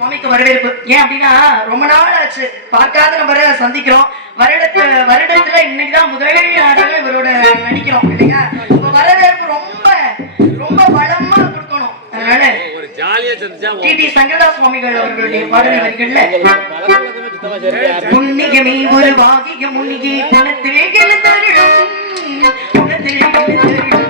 சுவாமிக்கு வரவேற்பு. ஏன் அப்படின்னா ரொம்ப நாள் ஆச்சு பார்க்காத நபரை சந்திக்கிறோம். வருடத்துல இன்னைக்குதான் முதல் நாடகம் இவரோட நடிக்கிறோம் இல்லையா. வரவேற்பு ரொம்ப ரொம்ப பலமா கொடுக்கணும். அதனால டி சங்கரதாஸ் சுவாமிகள் அவர்களுடைய பாடல் வரிகள்ல புண்ணியமே ஒரு வாகிய முன்னிகை பணத்திலே எழுந்தருளும் பணத்திலே எழுந்தருளும்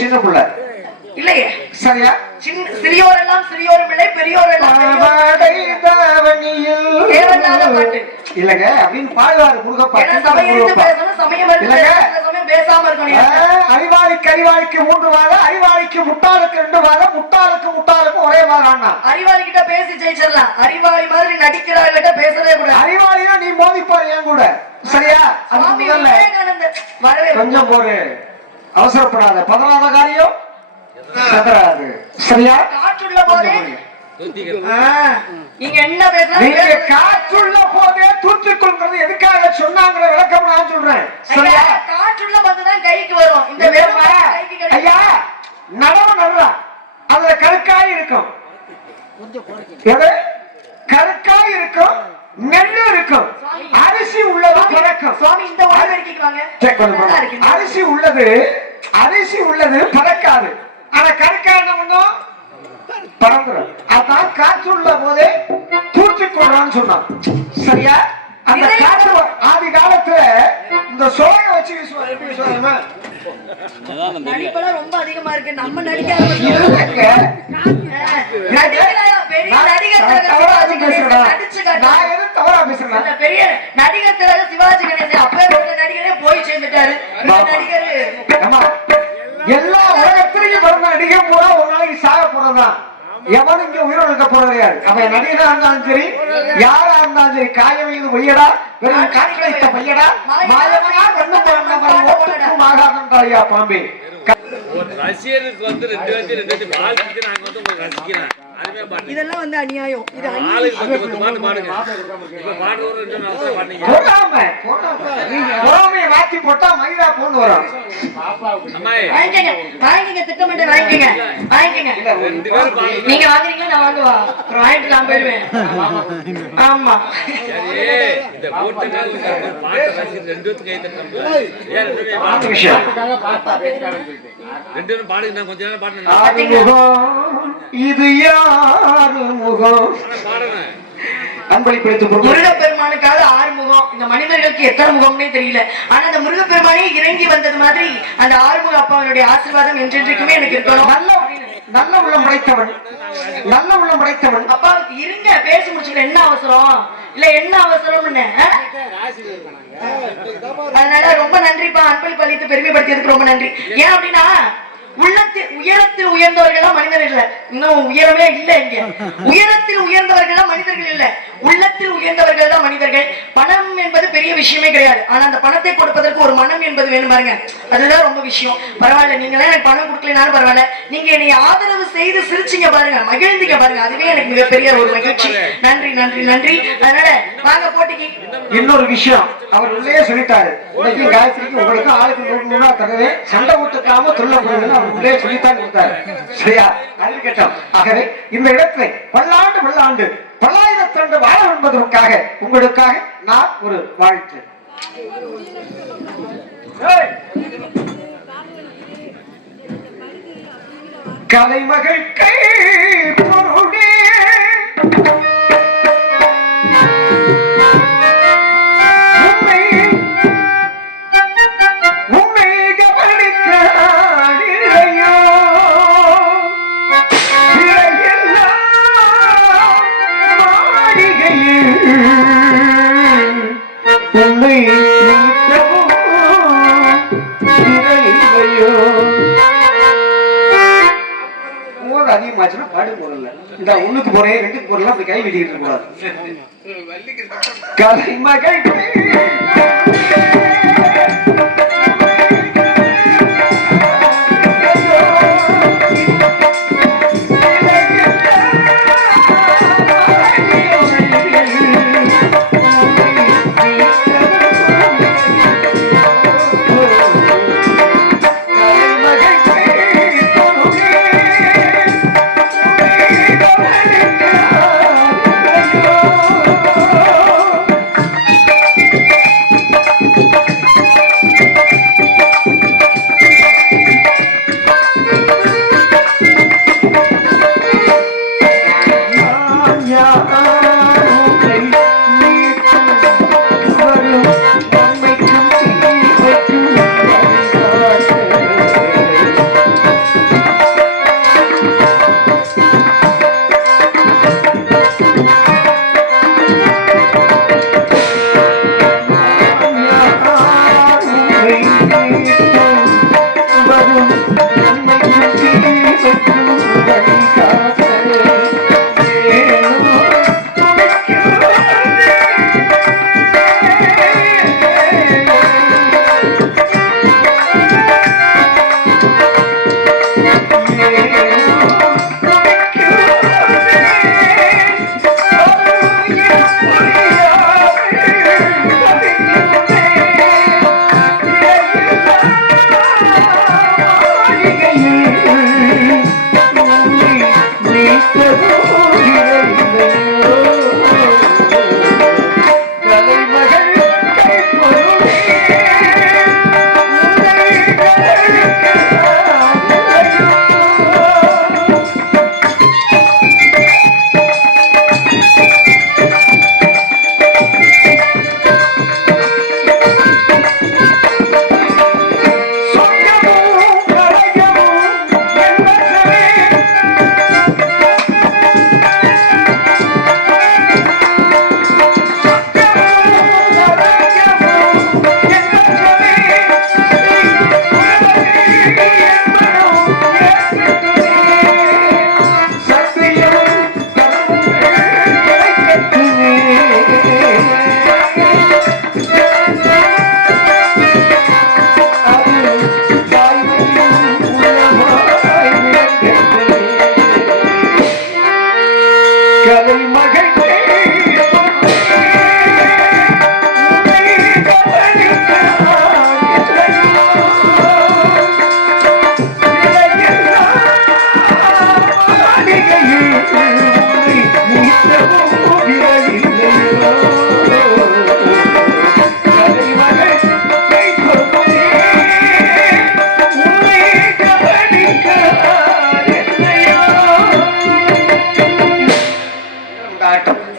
சின்ன பிள்ளை இல்லையே சரியா சிறியோர் எல்லாம் சிறியோரும் இல்லை பெரியோர் எல்லாம் இல்லங்க அப்படின்னு பாடுவாரு முருகப்பா. அறிவாளிக்கு அறிவாளிக்கு 3 வாரம், அறிவாளிக்கு முட்டாளுக்கு 2 வாரம், முட்டாளுக்கு முட்டாளுக்கு ஒரே வாரம். அறிவாளி கிட்ட பேசி ஜெயிச்சிடலாம். அறிவாளி மாதிரி நடிக்கிறார்கிட்ட பேசவே கூடாது. அறிவாளியும் நீ மோதிப்பாரு என் கூட சரியா. கொஞ்சம் போரு, அவசரப்படாத. 11ஆவது காரியம் சதராது சரியா. காற்றுள்ள போதே நீங்க என்ன பேசுறீங்க? காற்றுள்ள போதே தூற்றிக்கொள்றது எதுக்காக சொன்னாங்கற விளக்கம் நான் சொல்றேன் சரியா. காற்றுள்ள வந்துதான் கைக்கு வரும். இந்த வேலை ஐயா நடவு நல்லா அதுல கருக்காய் இருக்கும், கருக்காய் இருக்கும், நெல்லு இருக்கும், அரிசி உள்ளது பறக்கும். சுவாமி இந்த வாங்க அரிசி உள்ளது பறக்காது. ஆனா கருக்காய் என்ன பண்ணும்? பறந்துடும். அதான் காற்றுள்ள போதே தூற்றிக்கொள்றான்னு சொன்னான் சரியா. அந்த காற்று ஆதி காலத்துல இந்த சோழ வச்சு வீசுவாங்க. எப்படி வீசுவாங்க? நடிப்பெல்லாம் ரொம்ப அதிகமா இருக்கு. நம்ம நடிக்க பெரிய நடிகர் திலக சிவாஜி கணேசன் அப்ப நடிகரே போய் சேர்ந்துட்டாரு. எல்லா உலகத்திலையும் வரும் நடிகர் பூரா ஒரு நாளைக்கு சாக போறதுதான். எவனும் இங்க உயிரோடு இருக்க போறது கிடையாது. அவன் நடிகரா இருந்தாலும் சரி, யாரா இருந்தாலும் சரி, காயம் இது பொய்யடா, வெறும் காட்சியளித்த பையடா, மாயவனா மாகாதா பாம்பே. ரசிகருக்கு வந்து 2 பேருக்கு வாழ்த்துக்கு நாங்க வந்து உங்களுக்கு ரசிக்கிறேன். இதெல்லாம் வந்து அநியாயம். இது வாத்தி போட்டா மைதா போன்னு வரும். நீங்க வாங்குறீங்களா? நான் வாங்குவா வாங்கிட்டு நான் போயிடுவேன். ஆமா இது யாரு முகம்? முருகப்பெருமானுக்காக 6 முகம். இந்த மனிதர்களுக்கு எத்தனை முகம்னே தெரியல. ஆனா அந்த முருகப்பெருமானே இறங்கி வந்தது மாதிரி அந்த 6 முக அப்பாவுடைய ஆசீர்வாதம் என்றென்றைக்குமே எனக்கு இருக்கணும். நல்ல உள்ளம் படைத்தவன், நல்ல உள்ளம் படைத்தவன். அப்பாவுக்கு இருங்க பேசி முடிச்சுக்க. என்ன அவசரம் இல்ல, என்ன அவசரம்னு. அதனால ரொம்ப நன்றிப்பா. அன்பளிப்பு அளித்து பெருமைப்படுத்தியதுக்கு ரொம்ப நன்றி. ஏன் அப்படின்னா உயரத்தில் உயர்ந்தவர்கள் மனிதர்கள் இன்னும் உயரமே இல்ல. இங்க உயரத்தில் உயர்ந்தவர்கள் மனிதர்கள் இல்ல, உள்ளத்தில் உயர்ந்தவர்கள் தான் மனிதர்கள். பணம் என்பது பெரிய விஷயமே கிடையாது. ஆனா அந்த பணத்தை கொடுப்பதற்கு ஒரு மனம் என்பது வேணும் பாருங்க, அதுதான் ரொம்ப விஷயம். பரவாயில்ல, நீங்களே எனக்கு பணம் கொடுக்கலனாலும் பரவாயில்ல, நீங்க என்னை ஆதரவு செய்து சிரிச்சிங்க பாருங்க, மகிழ்ந்தீங்க பாருங்க, அதுவே எனக்கு மிகப்பெரிய ஒரு மகிழ்ச்சி. நன்றி நன்றி நன்றி. அதனால வாங்க போட்டிக்கு. இன்னொரு விஷயம் அவர் உள்ளே சொல்லிட்டாரு. காயத்ரிக்கு உங்களுக்கு ஆளுக்கு 100 தடவை சண்டை ஊட்டுக்காம சொல்லப்படுதுன்னு உள்ளே சொல்லித்தான் கொடுத்தாரு சரியா. அது கேட்டோம். ஆகவே இந்த இடத்துல பல்லாண்டு பல்லாயிரத்தாண்டு வாழ என்பதற்காக உங்களுக்காக நான் ஒரு வாழ்த்து. கலைமகள் கை பொருளே மாளிகையே அதிகமாச்சுன்னா பாடு போடல இந்த ஒண்ணுக்கு போறேன் ரெண்டுக்கு போறலாம் அப்படி கை வெட்டிக்கிட்டு கூடாது கலை மகள்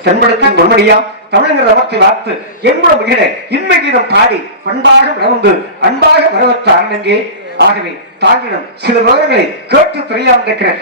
தென்படுத்தும் பொன்மணியா தமிழர் அவற்றை வார்த்து என்பது மகிழ இன்மை கீதம் பாடி பண்பாக வளர்ந்து அன்பாக வரவற்ற ஆனங்கே. ஆகவே தாங்கிடம் சில விவரங்களை கேட்டு தெரியாமல் இருக்கிறேன்.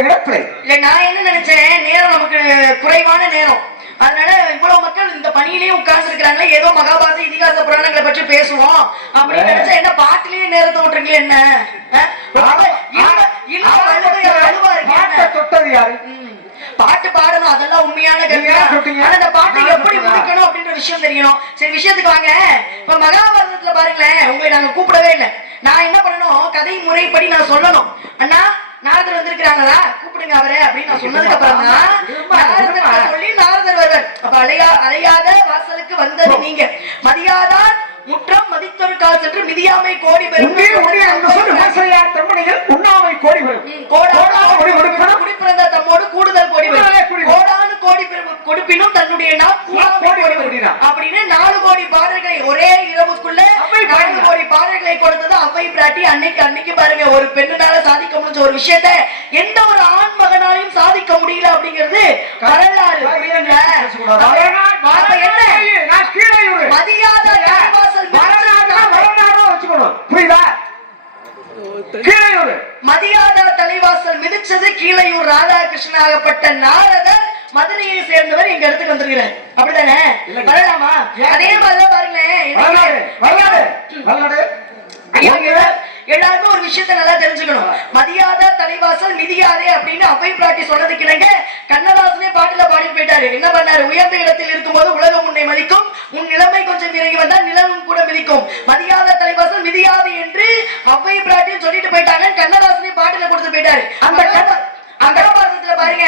இந்த இடத்துல இல்ல நான் என்ன நினைச்சேன், நேரம் நமக்கு குறைவான நேரம், அதனால இவ்வளவு மக்கள் இந்த பணியிலேயே உட்கார்ந்து இருக்கிறாங்களே, ஏதோ மகாபாரத இதிகாச புராணங்களை பற்றி பேசுவோம் அப்படின்னு நினைச்சா என்ன பாட்டிலேயே நேரத்தை விட்டுறீங்களே என்ன? தொட்டது யாரு? பாட்டு பாடணும், அதெல்லாம் உண்மையான கருத்து. ஆனா அந்த பாட்டை எப்படி முடிக்கணும் அப்படின்ற விஷயம் தெரியணும். சரி, விஷயத்துக்கு வாங்க. இப்ப மகாபாரதத்துல பாருங்களேன், உங்களை நாங்க கூப்பிடவே இல்லை. நான் என்ன பண்ணணும், கதை முறைப்படி நான் சொல்லணும். அண்ணா நாரதர் வந்திருக்கிறாங்களா, கூப்பிடுங்க அவரை அப்படின்னு நான் சொன்னதுக்கு அப்புறம் தான் சொல்லி நாரதர் வருவார். அப்ப அலையாத வாசலுக்கு வந்தது நீங்க, மதியாதார் முற்றம் மதித்தொரு கால் சென்று மிதியாமை கோடி பெறும் உண்ணாமை கோடி பெறும் குடிப்பிறந்த தம்மோடு கூடுதல் கோடி பெறும் கோடானு கோடி கொடுப்பினும் தன்னுடைய அப்படின்னு 4 கோடி பாடல்களை ஒரே இரவுக்குள்ள 4 கோடி பாடல்களை கொடுத்தது அவ்வை பிராட்டி. அன்னைக்கு பாருங்க, ஒரு பெண்ணுனால சாதிக்க முடிஞ்ச ஒரு விஷயத்த எந்த ஒரு ஆண் மகனாலையும் சாதிக்க முடியல அப்படிங்கிறது வரலாறு. மதியாத மதியாத தலைவாசல் மிதிச்சது கீழையூர் ராதாகிருஷ்ணன் ஆகப்பட்ட நாரதர் மதுரையை சேர்ந்தவர் எங்க இடத்துக்கு வந்திருக்கிறார். அப்படித்தானே? வரலாமா? அதே மாதிரிதான் பாருங்களேன், எல்லாருமே ஒரு விஷயத்தை நல்லா தெரிஞ்சுக்கணும். மதியாத தலைவாசல் மிதியாதே அப்படின்னு அவ்வை பிராட்டி சொன்னதுக்கு இணங்க கண்ணதாசனே பாட்டுல பாடி போயிட்டாரு. என்ன பண்ணாரு, உயர்ந்த இடத்தில் இருக்கும்போது உலகம் உன்னை மதிக்கும், உன் நிலைமை கொஞ்சம் இறங்கி வந்தால் நிலவும் கூட மிதிக்கும், மதியாத தலைவாசல் மிதியாது என்று அவ்வை பிராட்டியும் சொல்லிட்டு போயிட்டாங்க. கண்ணதாசனே பாட்டுல கொடுத்து போயிட்டாரு. அந்த மகாபாரதத்துல பாருங்க,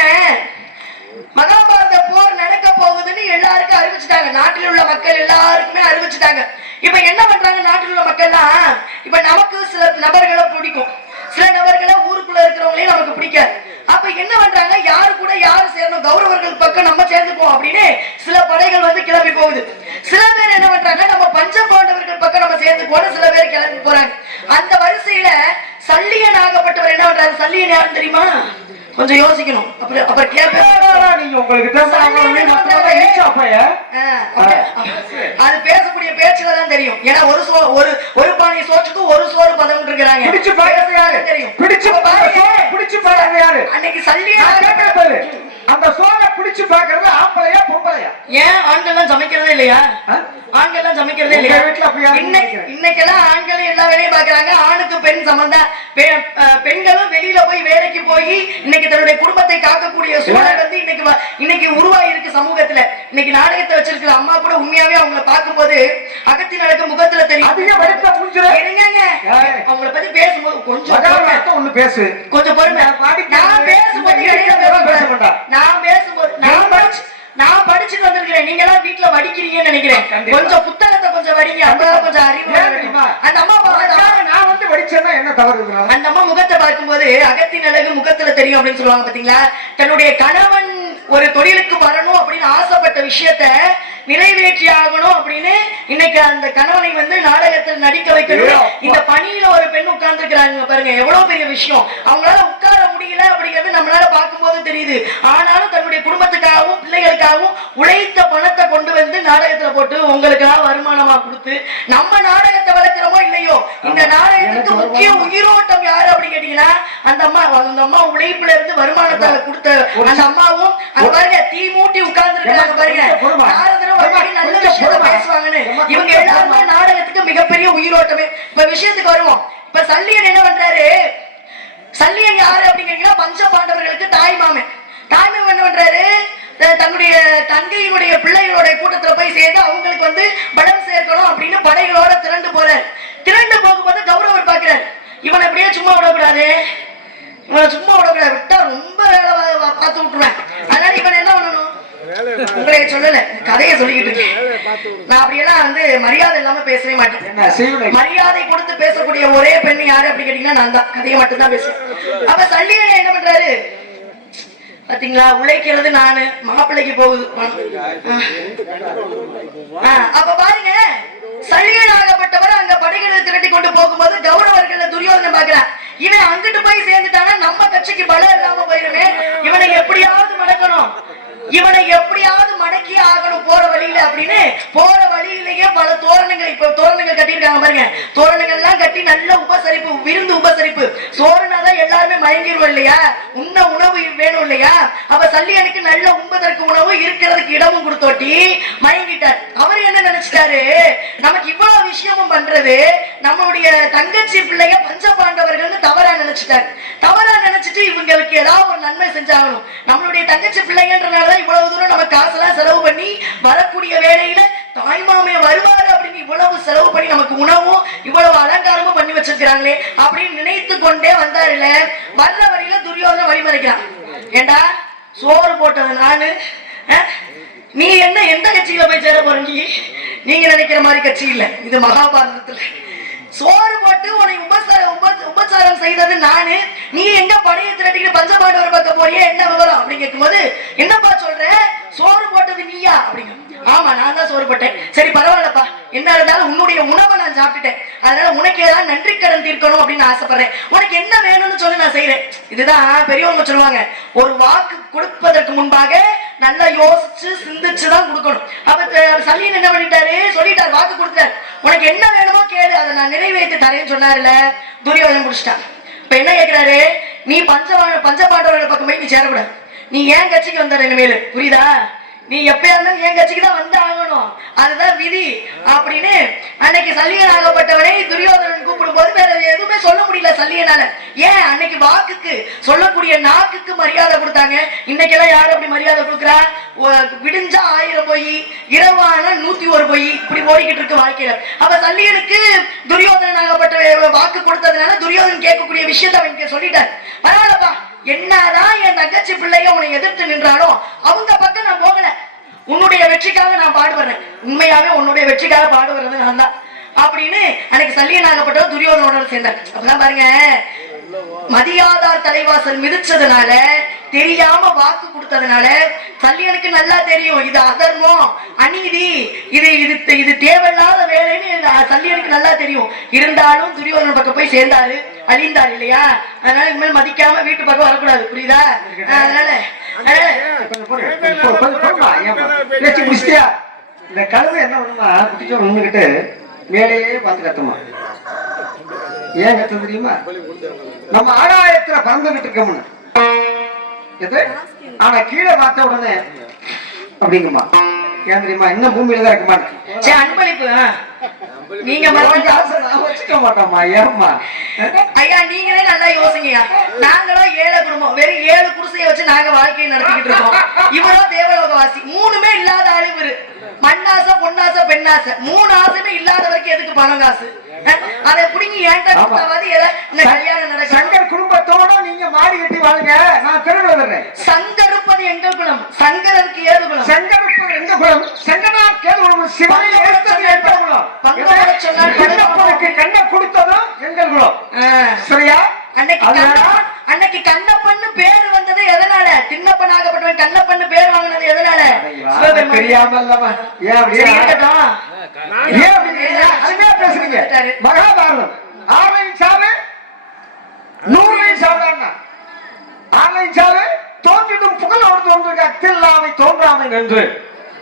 மகாபாரத போர் நடக்க போகுதுன்னு எல்லாருக்கும் அறிவிச்சுட்டாங்க. நாட்டில் உள்ள மக்கள் எல்லாருக்குமே அறிவிச்சுட்டாங்க. இப்ப என்ன பண்றாங்க நாட்டில் உள்ள மக்கள்லாம், இப்ப நமக்கு சில நபர்களை பிடிக்கும், சில நபர்களை ஊருக்குள்ள இருக்கிறவங்களையும் நமக்கு பிடிக்காது. அப்ப என்ன பண்றாங்க, யாரு கூட யாரு சேரணும், கௌரவர்கள் பக்கம் நம்ம சேர்ந்துப்போம் அப்படின்னு சில படைகள் வந்து கிளம்பி போகுது. சில பேர் என்ன பண்றாங்க, நம்ம பஞ்ச பாண்டவர்கள் பக்கம் நம்ம சேர்ந்து போன சில பேர் கிளம்பி போறாங்க. அந்த வரிசையில சல்லியன் ஆகப்பட்டவர் என்ன பண்றாரு, சல்லியன் யாருன்னு தெரியுமா? கொஞ்சம் யோசிக்கணும். அப்புறம் அது பேசக்கூடிய பேச்சுலதான் தெரியும். ஏன்னா ஒரு பானை சோற்றுக்கு ஒரு சோறு பதம் இருக்கிறாங்க. அன்னைக்கு சல்லியன் அந்த சோலை பிடிச்சு பாக்குறது ஆம்பளையா பொம்பளையா? ஏன் ஆண்கள் சமைக்கிறதே இல்லையா? ஆண்கள் சமைக்கிறதே இல்லையா? இன்னைக்கெல்லாம் ஆண்கள் எல்லா வேலையும் பாக்குறாங்க. ஆணுக்கு பெண் சம்பந்தம், பெண்களும் வெளியில போய் வேலைக்கு போய் இன்னைக்கு தன்னுடைய குடும்பத்தை காக்கக்கூடிய சூழல் வந்து இன்னைக்கு உருவாயிருக்கு சமூகத்துல. இன்னைக்கு நாடகத்தை வச்சிருக்கிற அம்மா கூட உண்மையாவே அவங்களை பார்க்கும்போது அகத்தி நடக்க முகத்துல தெரியும். அவங்களை பத்தி பேசும்போது கொஞ்சம் பேசு, கொஞ்சம் பொறுமை. நான் படிச்சுட்டு வந்திருக்கிறேன், நீங்க எல்லாம் வீட்டுல வடிக்கிறீங்கன்னு நினைக்கிறேன். கொஞ்சம் புத்தகத்தை கொஞ்சம் வடிங்க, அப்பதான் கொஞ்சம் அறிவு. அந்த அம்மா நான் வந்து வடிச்சேன்னா என்ன தவறு? அந்த அம்மா முகத்தை பார்க்கும்போது அகத்தின் அழகு முகத்துல தெரியும் அப்படின்னு சொல்லுவாங்க பாத்தீங்களா? தன்னுடைய கணவன் ஒரு தொழிலுக்கு வரணும் அப்படின்னு ஆசைப்பட்ட விஷயத்த நிறைவேற்றி ஆகணும் அப்படின்னு இன்னைக்கு அந்த கணவனை வந்து நாடகத்தில் நடிக்க வைக்கணும். இந்த பணியில ஒரு பெண் உட்கார்ந்து இருக்கிறாங்க பாருங்க, எவ்வளவு பெரிய விஷயம். அவங்களால உட்கார முடியல அப்படிங்கிறது நம்மளால பார்க்கும்போது தெரியுது. ஆனாலும் தன்னுடைய குடும்பத்துக்காகவும் பிள்ளைகளுக்காகவும் உழைத்த பணத்தை கொண்டு வந்து நாடகத்துல போட்டு உங்களுக்காக வருமானமா கொடுத்து நம்ம நாடகத்தை வளர்க்கிறோமோ இல்லையோ, இந்த நாடகத்துக்கு முக்கிய உயிரோட்டம் யாரு அப்படின்னு கேட்டீங்கன்னா அந்த அம்மா உழைப்புல இருந்து வருமானத்தை கொடுத்த அந்த அம்மாவும் அது பாருங்க தீ மூட்டி உட்கார்ந்து இருக்காங்க பாருங்க. நல்ல விஷயத்த பேசுவாங்கன்னு இவங்க எல்லாருமே நாடகத்துக்கு மிகப்பெரிய உயிரோட்டமே. இப்ப விஷயத்துக்கு வருவோம். இப்ப சல்லியன் என்ன பண்றாரு, சல்லியன் யாரு அப்படிங்கிறீங்கன்னா பஞ்ச பாண்டவர்களுக்கு தாய்மாமன். தாய்மாமன் என்ன பண்றாரு, தன்னுடைய தங்கையினுடைய பிள்ளைகளோட கூட்டத்துல போய் சேர்ந்து அவங்களுக்கு வந்து பலம் சேர்க்கணும் அப்படின்னு படைகளோட திரண்டு போறாரு. திரண்டு போகும்போது கௌரவர் பாக்குறாரு, இவனை அப்படியே சும்மா விடக்கூடாது, இவனை சும்மா விடக்கூடாது, விட்டா ரொம்ப வேலை பார்த்து விட்டுருவேன். அதனால இவன் என்ன பண்ணணும், உங்களை சொல்லல கதையை சொல்லிக்கிட்டு இருக்கேன். நான் அப்படியெல்லாம் வந்து மரியாதை இல்லாம பேசவே மாட்டேன். மரியாதை கொடுத்து பேசக்கூடிய ஒரே பெண் யாரு அப்படி கேட்டீங்கன்னா நான் தான். கதையை மட்டும் தான் பேசுவேன். அப்ப சல்லியன் என்ன பண்றாரு பாத்தீங்களா, உழைக்கிறது நானு, மாப்பிள்ளைக்கு போகுது. அப்ப பாருங்க, சல்லியனாகப்பட்டவர் அங்க படைகளை திரட்டி கொண்டு போகும்போது கௌரவர்கள் துரியோதனை பாக்குறான், இவன் அங்கிட்டு போய் சேர்ந்துட்டானா நம்ம கட்சிக்கு பலம் இல்லாம போயிருமே, இவனை எப்படியாவது மடக்கணும், இவனை எப்படியாவது மடக்கி ஆகணும் போற வழியில அப்படின்னு போற வழியிலேயே பல தோரணங்கள், இப்ப தோரணங்கள் கட்டியிருக்காங்க பாருங்க, தோரணங்கள் எல்லாம் கட்டி நல்ல உபசரிப்பு, விருந்து உபசரிப்பு, சோறுனாதான் எல்லாருமே மயங்கிடுவோம் இல்லையா? உண்ண உணவு வேணும் இல்லையா? அப்ப சல்லியனுக்கு நல்ல உண்பதற்கு உணவு இருக்கிறதுக்கு இடமும் கொடுத்தோட்டி மயங்கிட்டார். அவர் என்ன நினைச்சிட்டாரு, நமக்கு இவ்வளவு விஷயமும் பண்றது நம்மளுடைய தங்கச்சி பிள்ளைய பஞ்சபாண்டவர்கள்னு தவறா நினைச்சிட்டாரு. தவறா நினைச்சிட்டு இவங்களுக்கு ஏதாவது ஒரு நன்மை செஞ்சாகணும், நம்மளுடைய தங்கச்சி பிள்ளைங்கன்றனாலதான் இவ்வளவு தூரம் நம்ம காசெல்லாம் செலவு பண்ணி வரக்கூடிய வேலையில தாய்மாமே வருவாரு அப்படின்னு இவ்வளவு செலவு பண்ணி நமக்கு உணவும் இவ்வளவு அலங்காரமும் பண்ணி வச்சிருக்கிறாங்களே அப்படின்னு நினைத்து கொண்டே வந்தாருல. வர்ற வழியில துரியோதன வழிமறைக்கிறான். ஏண்டா சோறு போட்டது நானு, நீ என்ன எந்த கட்சியில போய் சேர போறீங்க? நீங்க நினைக்கிற மாதிரி கட்சி இல்ல இது, மகாபாரதத்துல சோறு போட்டு உன்னை உபசாரம் செய்தது நானு, நீ எங்க படையை திரட்டிட்டு பஞ்சபாண்டவர் பக்கம் போறியே, என்ன விவரம் அப்படின்னு கேட்கும்போது, என்னப்பா சொல்ற, சோறு போட்டது நீயா அப்படிங்க. ஆமா நான் தான் சோறு போட்டேன். சரி பரவாயில்லப்பா, என்ன இருந்தாலும் உன்னுடைய உணவை நான் சாப்பிட்டுட்டேன், அதனால உனக்கு ஏதாவது நன்றி கடன் தீர்க்கணும் அப்படின்னு ஆசைப்படுறேன், உனக்கு என்ன வேணும்னு சொல்லி நான் செய்யறேன். இதுதான் பெரியவங்க சொல்லுவாங்க, ஒரு வாக்கு கொடுப்பதற்கு முன்பாக நல்லா யோசிச்சு சிந்திச்சுதான் கொடுக்கணும். அப்ப சல்லியன் என்ன பண்ணிட்டாரு, சொல்லிட்டாரு, வாக்கு கொடுத்தாரு, உனக்கு என்ன வேணுமோ கேளு, அதை நான் நிறைவேற்றி தரேன்னு சொன்னாருல. துரியோதனன் முடிச்சிட்டான். இப்ப என்ன கேட்கிறாரு, நீ பஞ்சபாண்டவர்கள் பக்கம் போய் நீ சேரக்கூடாது, நீ ஏன் கட்சிக்கு வந்தாரு இனிமேல், புரியுதா? நீ எப்பயா இருந்தாலும் என் கட்சிக்கு தான் வந்து ஆகணும், அதுதான் விதி அப்படின்னு அன்னைக்கு சல்லியன் ஆகப்பட்டவனை துரியோதனன் கூப்பிடும் போது வேற எதுவுமே சொல்ல முடியல சல்லியனால. ஏன் அன்னைக்கு வாக்குக்கு சொல்லக்கூடிய நாக்குக்கு மரியாதை கொடுத்தாங்க. இன்னைக்கெல்லாம் யாரும் அப்படி மரியாதை கொடுக்குறா? விடிஞ்சா 1000 பொய், இரவான 101 பொய், இப்படி ஓடிக்கிட்டு இருக்கு வாழ்க்கையில. அப்ப சல்லியனுக்கு துரியோதனன் ஆகப்பட்ட வாக்கு கொடுத்ததுனால துரியோதனன் கேட்கக்கூடிய விஷயத்த அவங்க சொல்லிட்டாரு. பரவாயில்லப்பா, என்னதான் என் தங்கச்சி பிள்ளைய உன்னை எதிர்த்து நின்றாலும் அவங்க பக்கம் நான் போகல, உன்னுடைய வெற்றிக்காக நான் பாடுபடுறேன், உண்மையாவே உன்னுடைய வெற்றிக்காக பாடுபடுறது நான் தான் அப்படின்னு அன்னைக்கு சல்லியன் ஆகப்பட்டவர் துரியோதனோட சேர்ந்தார். அப்பதான் பாருங்க, மதியாதார் தலைவாசல் மிதிச்சதுனால, தெரியாம வாக்கு கொடுத்ததுனால சல்லியனுக்கு நல்லா தெரியும் இது அதர்மம், அநீதி, இது தேவையில்லாத வேலைன்னு சல்லியனுக்கு நல்லா தெரியும். இருந்தாலும் துரியோதன பக்கம் போய் சேர்ந்தாரு, அழிந்தார் இல்லையா? அதனால இனிமேல் மதிக்காம வீட்டு பக்கம் வரக்கூடாது, புரியுதா? அதனால இந்த கழுதை என்ன பண்ணுமா, குட்டிச்சோர் நின்றுகிட்டு மேலேயே பார்த்து கத்துமா. ஏன் கத்து தெரியுமா? நம்ம ஆகாயத்துல பறந்துகிட்டு இருக்கோம்னு, ஆனா கீழே பார்த்த உடனே அப்படிங்குமா. ஏன் தெரியுமா? இன்னும் பூமியில தான் இருக்குமா. அன்பளிப்பு நீங்க வச்சுக்க மாட்டோமா. ஏமா ஐயா, நீங்களே நல்லா யோசிங்கயா. நாங்களும் 7 குடும்பம், வெறும் 7 குடிசையை வச்சு நாங்க வாழ்க்கையை நடத்திக்கிட்டு இருக்கோம். இவரோ தேவலோகவாசி, 3மே இல்லாத ஆளு இவரு. மண்ணாசை, பொன்னாசை, பெண்ணாசை, 3 ஆசையுமே இல்லாத வரைக்கும் எதுக்கு பணம் காசு? அதை புடிங்கி ஏன்டா கல்யாணம் நடக்கும். சங்கர் குடும்பத்தோட நீங்க மாடி கட்டி வாழுங்க, நான் திரும்ப வந்துடுறேன். சங்கருப்பது எங்கள் குலம், சங்கரருக்கு ஏது குலம்? சங்கருப்பது எங்க குலம், சங்கனார் கேது குலம், சிவனை எடுத்தது எங்க குலம், பங்கப்பனுக்கு கண்ணை கொடுத்ததும் எங்கள் குலம். சரியா? அன்னைக்கு கண்ணப்பன்னு பேரு வந்தது எதனால? திண்ணப்பன் ஆகப்பட்டவன் கண்ணப்பன்னு பேர் வாங்கினது எதனால? தெரியாம பேசுறீங்க. மகாபாரதம் 6 சாவு 100 சாவுதான். 6 சாவு தோன்றிடும் புகழோடு தோன்றுக தில்லாமை தோன்றாமை என்று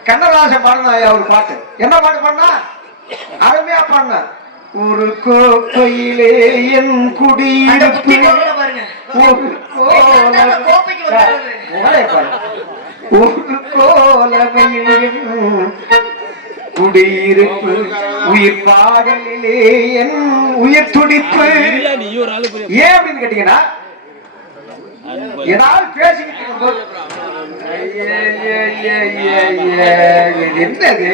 கண்ணதாசன் பாடின ஒரு பாட்டு. என்ன பாட்டு பாடினா? அருமையா பாடின. ஒரு கோப்பையிலே என் குடியிருப்பு, ஒரு கோலமையில் குடியிருப்பு, உயிர் பாடலிலே என் உயிர் துடிப்பு. ஏன் அப்படின்னு கேட்டீங்கன்னா, ஏதாவது பேசிக்கிட்டு இருக்கும்போது என்னது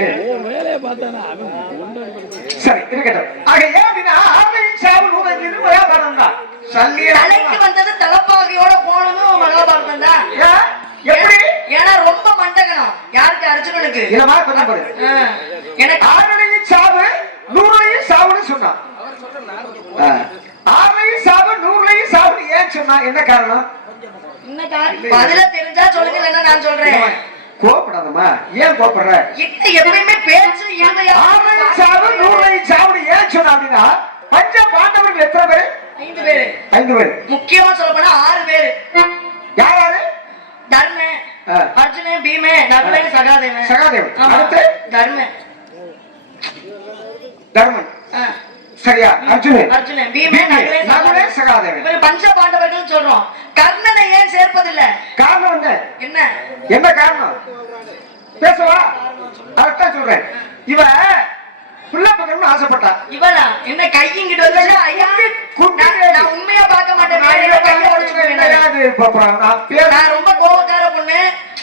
சரி இருக்கட்டும். ஆக ஏன் அப்படின்னா தலைக்கு வந்தது தலப்பாகையோட போனதும் மகாபாரதம் தான். எப்படி? ஏன்னா ரொம்ப மண்டகனம் யாருக்கு? அர்ஜுனனுக்கு. எனக்கு 6 சாவு 100 சாவுன்னு சொன்னான். 6 சாவு 100 சாவு ஏன் சொன்னா? என்ன காரணம்? பதில தெரிஞ்சா சொல்லுங்க, இல்லைன்னா நான் சொல்றேன். கோபப்படாதம்மா. ஏன் கோபப்படுற? எப்பயுமே பேச்சு 6 சாவு 100 சாவு ஏன் சொன்னா அப்படின்னா, பஞ்ச பாண்டவர்கள் எத்தனை பேரு? 5 பேரு. 5 பேரு. முக்கியமா சொல்ல போனா 6 பேரு. யாராரு? தர்மன், அர்ஜுனன், பீமன், நகுலன், சகாதேவன். அடுத்து தர்மன். சரியா? அர்ஜுனன், அர்ஜுனன், பீமன், நகுலன், நகுலன், சகாதேவன். இவர் பஞ்ச பாண்டவர்கள் சொல்றோம். கர்ணனை ஏன் சேர்ப்பதில்லை? காரணம் என்ன? என்ன என்ன காரணம் பேசவா? அதான் சொல்றேன். இவ புள்ள பக்கம்னு ஆசைப்பட்டா. இவளா என்ன கையிங்கிட்டு வந்து ஐயா நான் உண்மையா பார்க்க மாட்டேன். நான் ரொம்ப கோபக்கார பொண்ணு,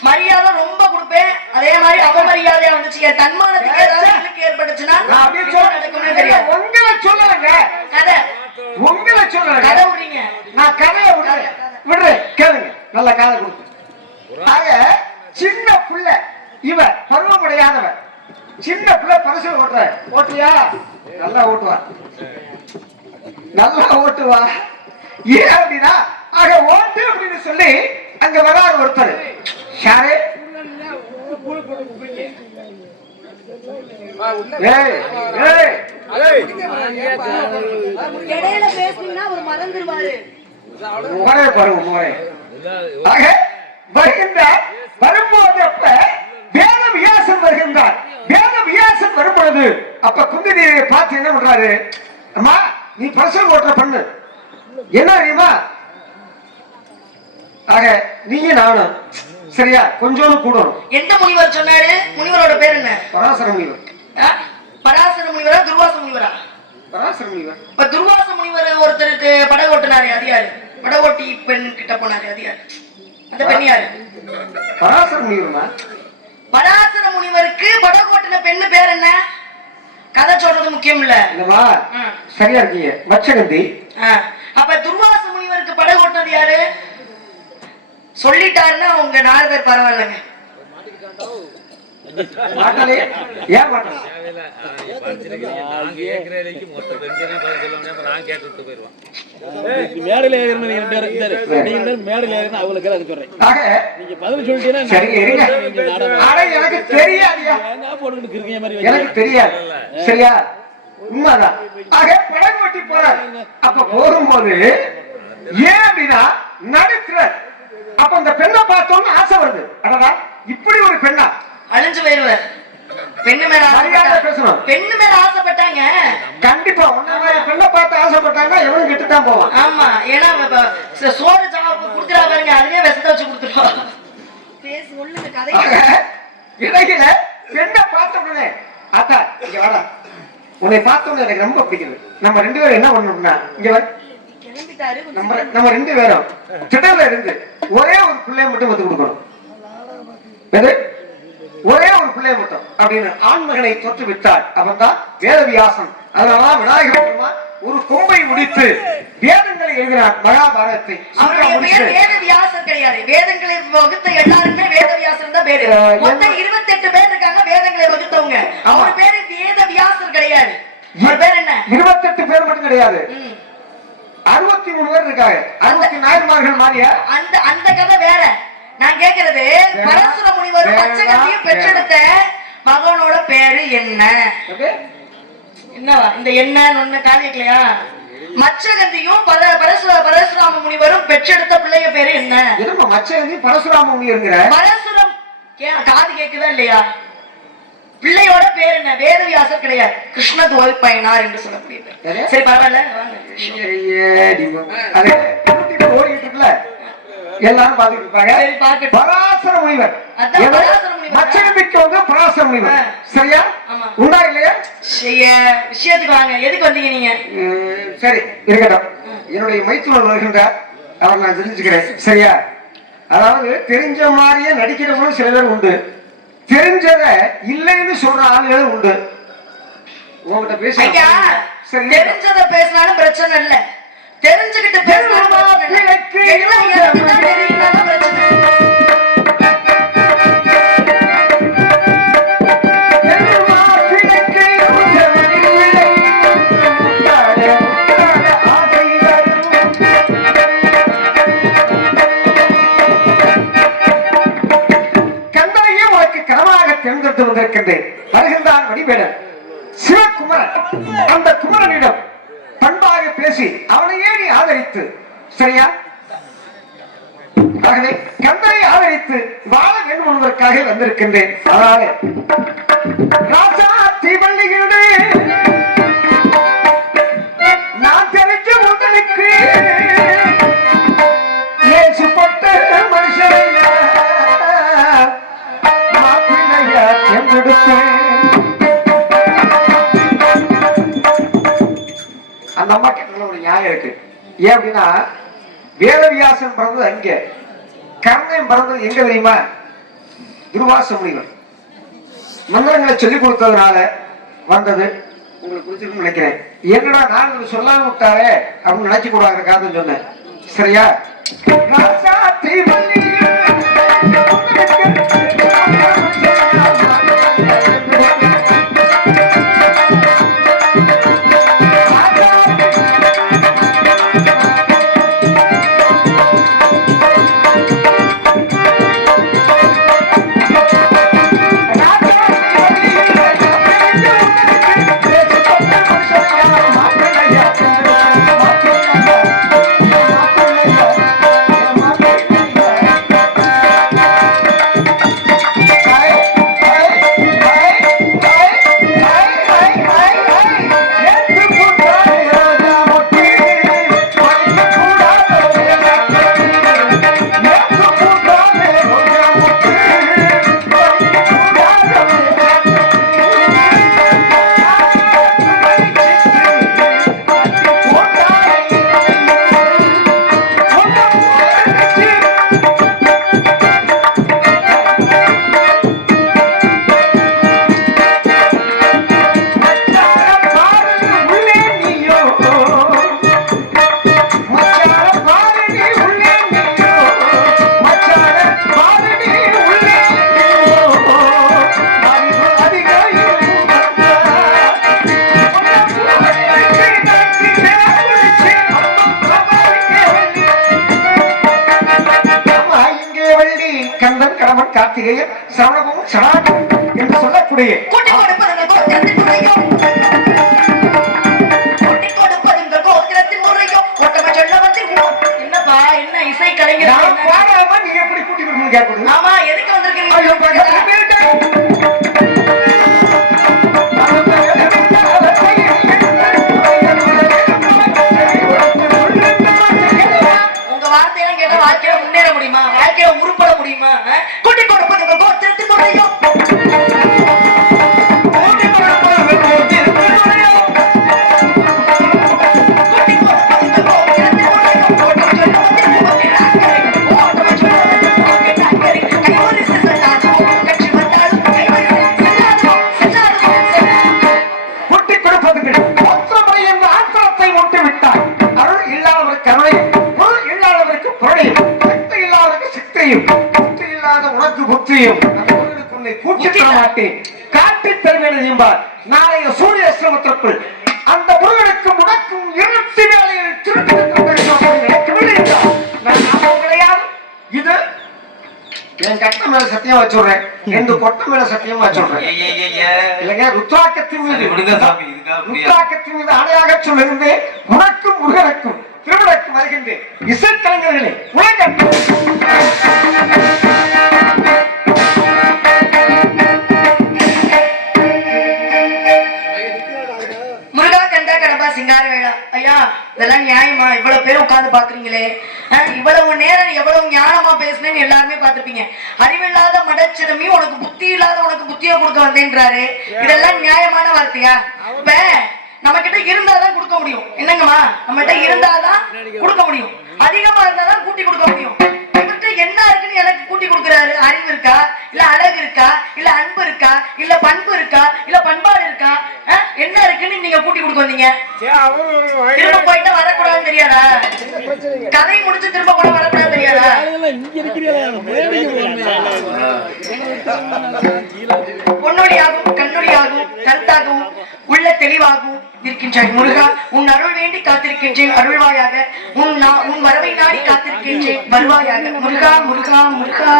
மரியாதை ரொம்ப கொடுப்பேன். அதே மாதிரி அவமரியாதையா வந்துச்சு. என் தன்மானத்துக்கு ஏதாவது ஏற்பட்டுச்சுன்னா நடக்கும்னு தெரியாது. உங்களை சொல்லலங்க கதை, உங்களை சொல்லல கதை விடுறீங்க. நான் கதையை விடுறேன், கேளுங்க. நல்ல காதை கொடுத்து. ஆக சின்ன புள்ள, இவ பருவமடையாதவ. சின்ன பிள்ளை பரிசு ஓட்டுற, ஓட்டுவியா? நல்லா ஓட்டுவா, நல்லா ஓட்டுவா. ஏன் அப்படின்னா, ஆக ஓட்டு அப்படின்னு சொல்லி அங்க வராது ஒருத்தர். யாரு? இடையில பேசுனீங்கன்னா அவர் மறந்துடுவாரு. ஆக வருகின்ற வரும்போது அப்ப வேத வியாசன் வருகின்றார். வேத வியாசன் வரும்பொழுது அப்ப குந்தி தேவியை பார்த்து என்ன பண்றாரு? அம்மா, நீ பரிசல் ஓட்டுற பண்ணு. என்ன தெரியுமா? ஆக நீங்க நானும் சரியா கொஞ்சோண்டு கூடணும். எந்த முனிவர் சொன்னாரு? முனிவரோட பேர் என்ன? பராசர முனிவர். பராசர முனிவரா துர்வாச முனிவரா? பராசர முனிவர். இப்ப துர்வாச முனிவர் ஒருத்தருக்கு படகோட்டினாரு, அது யாரு? படகோட்டி பெண் கிட்ட போனாரு, அது யாரு? அந்த பெண் யாரு? பராசர முனிவர்மா. பராசர முனிவருக்கு படகோட்டின பெண்ணு பேர் என்ன? கதை சொல்றது முக்கியம் இல்ல. இல்லமா, சரியா இருக்கீங்க. மச்சகந்தி. அப்ப துர்வாச முனிவருக்கு படகோட்டினது யாரு? சொல்லிட்டாருன்னா உங்க நாரதர் பரவாயில்லைங்க. மாட்டாளே, ஏன் மாட்டாளே? மேடையில அவங்களுக்கு சொல்றேன். நீங்க பதில் சொல்லிட்டீங்கன்னா எனக்கு தெரியாது, எனக்கு தெரியாது. சரியா? உண்மைதான். ஆக படம் ஓட்டி போறார். அப்ப போகும்போது ஏன் அப்படின்னா நடுக்கிற. அப்ப அந்த பெண்ணை பார்த்தோம்னு ஆசை வருது. அடடா, இப்படி ஒரு பெண்ணா? அழிஞ்சு போயிருவார். பெண்ணு மேல பேசணும். பெண்ணு மேல ஆசைப்பட்டாங்க. கண்டிப்பா பெண்ணை பார்த்து ஆசைப்பட்டாங்க. எவனும் கெட்டுதான் போவான். ஆமா, ஏன்னா சோறு சாப்பிட்டு குடுக்குறா பாருங்க, அதுவே விஷத்தை வச்சு கொடுத்துருவோம். இடையில பெண்ணை பார்த்த உடனே அத்தா இங்க வாடா, உன்னை பார்த்த உடனே எனக்கு ரொம்ப பிடிக்குது. நம்ம ரெண்டு பேரும் என்ன பண்ணணும்னா இங்க வர நம்ம ரெண்டு பேரும் திடல இருந்து ஒரே ஒரு பிள்ளைய மட்டும் வந்து கொடுக்கணும். ஒரே ஒரு பிள்ளைய மட்டும் அப்படின்னு ஆண்மகனை தொற்று விட்டார். அவன் தான் வேதவியாசன். அதனாலதான் விநாயகர் பெருமான் ஒரு கொம்பை முடித்து வேதங்களை எழுதினார். மகாபாரதத்தை. வேதவியாசன் கிடையாது, வேதங்களை வகுத்த எல்லாருமே வேதவியாசன் தான் பேரு. மொத்தம் 28 பேர் இருக்காங்க வேதங்களை வகுத்தவங்க. அவர் பேரு வேதவியாசர் கிடையாது. அவர் பேர் என்ன? 28 பேர் மட்டும் கிடையாது, 63 பேர் இருக்காங்க. 60 நாயன்மார்கள் மாதிரியா? அந்த கதை வேற. நான் கேக்குறது, பரசுர முனிவரும் மச்சகந்தியும் பெற்றெடுத்த மகனோட பேரு என்ன? என்னவா இந்த என்ன காரியக்கலையா? மச்சகந்தியும் பரசுராம முனிவரும் பெற்றெடுத்த பிள்ளைய பேரு என்ன? மச்சகந்தி பரசுராம முனிவருங்கிற பரசுரம் காது கேக்குதா இல்லையா? பிள்ளையோட பேர் என்ன? வேதவியாசர் கிடையாது, கிருஷ்ண துவைப்பயனார் என்று சொல்லக்கூடியது. சரி, பரவாயில்ல. ஓடிட்டு இருக்குல்ல, எல்லாரும் பாத்துட்டு இருப்பாங்க. பராசர முனிவர், மச்சகந்திக்கு வந்து பராசர முனிவர். சரியா? உண்டா இல்லையா? விஷயத்துக்கு வாங்க. எதுக்கு வந்தீங்க நீங்க? சரி, இருக்கட்டும். என்னுடைய மைத்துனர் வருகின்றார், அவர் நான் தெரிஞ்சுக்கிறேன். சரியா? அதாவது தெரிஞ்ச மாதிரியே நடிக்கிறவங்களும் சில பேர் உண்டு, தெரிஞ்சத இல்லைன்னு சொல்ற ஆளுகளும் உண்டு. உங்ககிட்ட பேச தெரிஞ்சத பேசினாலும் பிரச்சனை இல்ல, தெரிஞ்சுக்கிட்டு பேசினாலும் வருகின்றான் வடிவேலன். சிவகுமரன் அந்த குமரனிடம் பண்பாக பேசி அவனையே நீ ஆதரித்து, சரியா? ஆகவே கந்தனை ஆதரித்து வாழ வேண்டும் என்பதற்காக வந்திருக்கின்றேன். அதனால ராஜா தீவள்ளிகளே எனக்கு ஏசுப்பட்ட மனுஷனையா மாப்பிள்ளையா தேர்ந்தெடுப்பேன். அந்த அம்மா கிட்ட ஒரு நியாயம் இருக்கு. ஏன் அப்படின்னா வேதவியாசன் பிறந்தது அங்க, கர்ணன் பிறந்தது எங்க தெரியுமா? துர்வாச முனிவர் மந்திரங்களை சொல்லிக் கொடுத்ததுனால வந்தது. உங்களுக்கு புரிஞ்சுக்கணும்னு நினைக்கிறேன். என்னடா நான் சொல்லாம விட்டாரே அப்படின்னு நினைச்சு கூடாது காரணம் சொன்னேன். சரியா? ராசாத்தி கந்தன் கடமன் கார்த்திகேயன் சரவணமும் சடாகம் என்று சொல்லக்கூடிய என்னப்பா என்ன இசை கலைஞர் நீங்க எப்படி கூட்டி கொடுக்கணும் கேட்கணும். ஆமா எதுக்கு வந்திருக்கீங்க? வாழ்க்கையில முன்னேற முடியுமா? வாழ்க்கையில உருப்பட முடியுமா? கூட்டி கொடுப்பது கோத்திரத்து முறையும் கூட்டி கொடுப்பது கோத்திரமுறை என்ற ஆத்திரத்தை விட்டு விட்டாய். அருள் இல்லாதவர் கருணையும் புத்தியும் உன்னை கூட்டி தர மாட்டேன், காட்டி தருவேன் என்பார். நாளைய சூரிய சிரமத்திற்குள் அந்த முருகனுக்கு முடக்கும் இருட்டு வேலையில் கிடையாது. இது என் கட்ட மேல சத்தியம் வச்சுடுறேன், எந்த கொட்ட மேல சத்தியம் வச்சுடுறேன். இல்லைங்க, ருத்ராக்கத்தின் மீது ஆணையாக சொல்லிருந்து முடக்கும் முருகனுக்கும் திருவிழாக்கும் வருகின்றேன். இசைக்கலைஞர்களே சிங்கார வேளா ஐயா, இதெல்லாம் நியாயமா? இவ்வளவு பேர் உட்கார்ந்து பாக்குறீங்களே, இவ்வளவு நேரம் எவ்வளவு ஞானமா பேசுனேன்னு எல்லாருமே பாத்துருப்பீங்க. அறிவில்லாத மடச்சிதமி உனக்கு புத்தி இல்லாத உனக்கு புத்தியை கொடுக்க வந்தேன்றாரு. இதெல்லாம் நியாயமான வார்த்தையா? இப்ப நம்ம கிட்ட இருந்தாதான் கொடுக்க முடியும். என்னங்கம்மா, நம்ம கிட்ட இருந்தாதான் கொடுக்க முடியும். அதிகமா இருந்தாதான் கூட்டி கொடுக்க முடியும். என்ன இருக்குன்னு எனக்கு கூட்டி கொடுக்கிறாரு. அறிவு இருக்கா, இல்ல அழகு இருக்கா, இல்ல அன்பு இருக்கா, இல்ல பண்பு இருக்கா, இல்ல பண்பாடு இருக்கா? என்ன இருக்குன்னு நீங்க கூட்டி கொடுக்க வந்தீங்க. திரும்ப போயிட்டு வரக்கூடாதுன்னு தெரியாதா? கதை முடிச்சு திரும்ப கூட வரக்கூடாதுன்னு தெரியாதா? பொன்னொழியாகவும் கண்ணொழியாகவும் கருத்தாகவும் உள்ள தெளிவாகவும் இருக்கின்றாய் முருகா. உன் அருள் வேண்டி காத்திருக்கின்றேன், அருள்வாயாக. உன் வரவை நாடி காத்திருக்கின்றேன், வருவாயாக. முருகா முருகா முருகா.